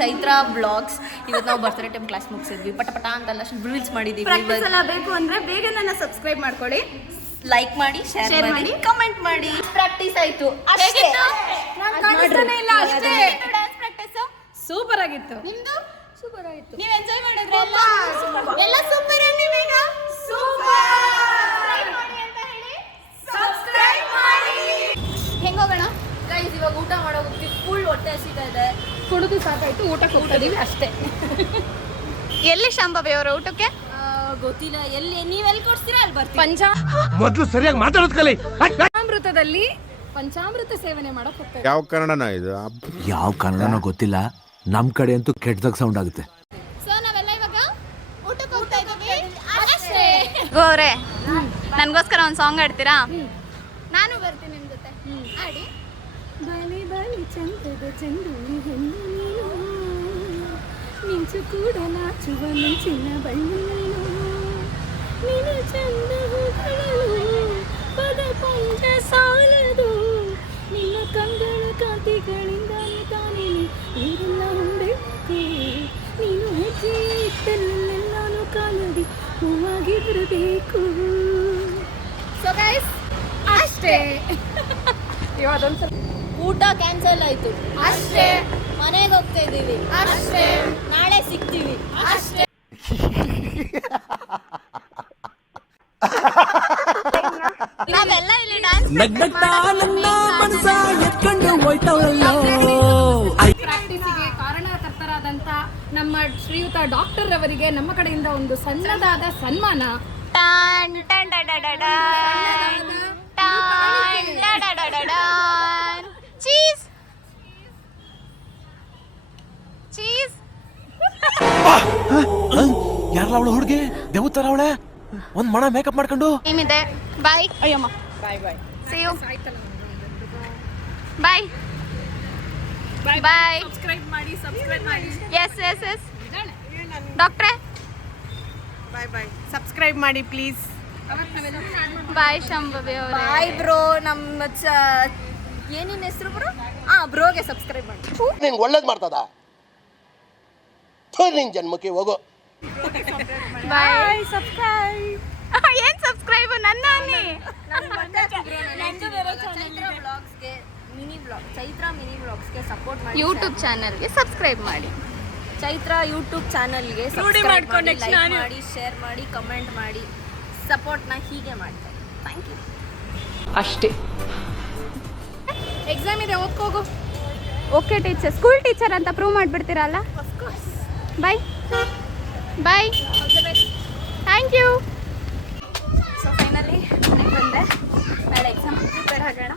Chaitra blogs. ಇವತ್ತು ನಾವು birthday time class ಮುಗಿಸಿದ್ವಿ, ಪಟ ಅಂತೆಲ್ಲ ರೀಲ್ಸ್ ಮಾಡಿದ್ದೀವಿ. ಪ್ರಾಕ್ಟೀಸ್ ಎಲ್ಲ ಬೇಕು ಅಂದ್ರೆ ಬೇಗ ನನ್ನ ಸಬ್ಸ್ಕ್ರೈಬ್ ಮಾಡ್ಕೊಳ್ಳಿ, ಲೈಕ್ ಮಾಡಿ, ಶೇರ್ ಮಾಡಿ, ಕಮೆಂಟ್ ಮಾಡಿ. ಪ್ರಾಕ್ಟೀಸ್ ಆಯ್ತು, ಸೂಪರ್ ಆಗಿತ್ತು. ನಿಮ್ದು ಸೂಪರ್ ಆಗಿತ್ತು, ನೀವು ಎಂಜಾಯ್ ಮಾಡಿದ್ರೆ ಎಲ್ಲ ಸೂಪರ್ ಅನ್ನಿವೇಗ ಸೂಪರ್ ಸಬ್ಸ್ಕ್ರೈಬ್ ಮಾಡಿ. ಹೆಂಗೋಗೋಣ ಗೈಸ್, ಇವಾಗ ಊಟ ಮಾಡೋಕೆ ಫುಲ್ ಹೊಟ್ಟೆ ಹಸಿತಾ ಇದೆ, ಕುಡಿದು ಸಾಕಾಯ್ತು, ಊಟಕ್ಕೆ ಹೋಗ್ತಾ ಇದೀವಿ ಅಷ್ಟೇ. ಎಲ್ಲಿ ಶಾಂಭವಿ ಅವರ ಊಟಕ್ಕೆ ಗೊತ್ತಿಲ್ಲ, ನೀವೆಲ್ಲಿ ಕೊಡ್ತೀರಾ ಅಲ್ಲಿ ಬರ್ತೀವಿ. ಮೊದಲು ಸರಿಯಾಗಿ ಮಾತಾಡೋದು ಕಲಿ. ಪಂಚಾಮೃತದಲ್ಲಿ ಪಂಚಾಮೃತ ಸೇವನೆ ಮಾಡಕ್ ಹೋಗ್ತಾರೆ. ಯಾವ ಕನ್ನಡನ ಇದು? ಯಾವ ಕನ್ನಡನೋ ಗೊತ್ತಿಲ್ಲ, ನಮ್ ಕಡೆ ಅಂತೂ ಕೆಟ್ಟದಾಗ ಸೌಂಡ್ ಆಗುತ್ತೆ. ಸೊ ನಾವೆಲ್ಲ ಇವಾಗ ಊಟಕ್ಕೆ ಹೋಗ್ತಾ ಇದ್ದೀವಿ ಅಷ್ಟೇ. ಗೋರೆ ನನಗೋಸ್ಕರ ಒಂದು ಸಾಂಗ್ ಹಾಡ್ತೀರಾ? ನಾನು ಬರ್ತೀನಿ ನಿಮ್ ಜೊತೆ, ಆಡಿ. ಬಲಿ ಬಲಿ ಚಂದದ ಚಂದು ಹೆಣ್ಣು ನೀನು, ಮಿಂಚು ಕೂಡ ನಾಚುವ ಮಿಂಚಿನ ಬಳ್ಳಿ ನೀನು, ನಿನ್ನ ಚಂದ ಹೂಗಳು ಪದ ಪಂಚ ಸಾಲದು, ನಿನ್ನ ಕಂಗಳ ಕಾಂತಿಗಳಿಂದ ತಾನೇ ನೀರೆಲ್ಲ ಹೊಂದಬೇಕು, ನೀನು ಹೆಜ್ಜೆ ಇಟ್ಟಲ್ಲೆಲ್ಲಾನು ಕಾಲದಿ ಹೂವಾಗಿರಬೇಕು. ಸೊ ಗೈಸ್ ಅಷ್ಟೇ. ಇವತ್ತೊಂದ್ಸಲ ಊಟ ಕ್ಯಾನ್ಸಲ್ ಆಯ್ತು ಅಷ್ಟೇ. ಮನೆಗೆ ಹೋಗ್ತಾ ಇದೀವಿ ಅಷ್ಟೇ. ನಾಳೆ ಸಿಗ್ತೀವಿ ಅಷ್ಟೇ. ನಾವೆಲ್ಲ ಇಲ್ಲಿ ಡ್ಯಾನ್ಸ್ ಪ್ರಾಕ್ಟೀಸಿಗೆ ಕಾರಣಕರ್ತರಾದಂತ ನಮ್ಮ ಶ್ರೀಯುತ ಡಾಕ್ಟರ್ ಅವರಿಗೆ ನಮ್ಮ ಕಡೆಯಿಂದ ಒಂದು ಸಣ್ಣದಾದ ಸನ್ಮಾನ. Ton ton ton ton ton ton. Cheese cheese. ಯಾರಲ್ಲ ಅವಳು ಹುಡುಗಿ ದೇವತರ ಅವಳೆ, ಒಂದ್ ಮಣ ಮೇಕಪ್ ಮಾಡ್ಕೊಂಡು. ಏನಿದೆ? ಬಾಯ್. ಅಯ್ಯಮ್ಮ bye bye. See you. Bye bye. Subscribe ಮಾಡಿ, ಸಬ್ಸ್ಕ್ರೈಬ್ ಮಾಡಿ. ಎಸ್ ಎಸ್ ಎಸ್ ಡಾಕ್ಟ್ರೆ ಬಾಯ್ ಬಾಯ್. ಸಬ್ಸ್ಕ್ರೈಬ್ ಮಾಡಿ ಪ್ಲೀಸ್. ಬಾಯ್ ಶಾಂಭವಿ ಅವರೇ. Bye bro. ನಮ್ಮ ಏನಿನ್ ಹೆಸರು ಬ್ರೋ? ಬ್ರೋಗೆ ಸಬ್ಸ್ಕ್ರೈಬ್ ಮಾಡಿ. ನಿಂಗೆ ಒಳ್ಳೇದು ಮಾಡ್ತದ ನಿನ್ ಜನ್ಮಕ್ಕೆ ಹೋಗೋ. ಬಾಯ್. ಸಬ್ಸ್ಕ್ರೈಬ್. ಏನ್ ಸಬ್ಸ್ಕ್ರೈಬ್ ನನ್ನ ಅನ್ನಿ. ಚೈತ್ರ ಮಿನಿ ಬ್ಲಾಗ್ಸ್ಗೆ ಸಪೋರ್ಟ್ ಮಾಡಿ. ಯೂಟ್ಯೂಬ್ ಚಾನಲ್ಗೆ ಸಬ್ಸ್ಕ್ರೈಬ್ ಮಾಡಿ. ಚೈತ್ರ ಯೂಟ್ಯೂಬ್ ಚಾನಲ್ಗೆ ಸಬ್ಸ್ಕ್ರೈಬ್ ಮಾಡಿ, ಲೈಕ್ ಮಾಡಿ, ಶೇರ್ ಮಾಡಿ, ಕಮೆಂಟ್ ಮಾಡಿ. ಸಪೋರ್ಟ್ನ ಹೀಗೆ ಮಾಡ್ತಾರೆ. Thank you. ಅಷ್ಟೇ. ಎಕ್ಸಾಮ್ ಇದೆ, ಓದ್ಕೋಗು. ಓಕೆ ಟೀಚರ್, ಸ್ಕೂಲ್ ಟೀಚರ್ ಅಂತ ಪ್ರೂವ್ ಮಾಡಿಬಿಡ್ತೀರಲ್ಲ. Bye bye. Thank you. So finally ಮನೆಗೆ ಬಂದೆ. ನಾಳೆ ಎಕ್ಸಾಮ್ ಪ್ರಿಪೇರ್ ಆಗೋಣ.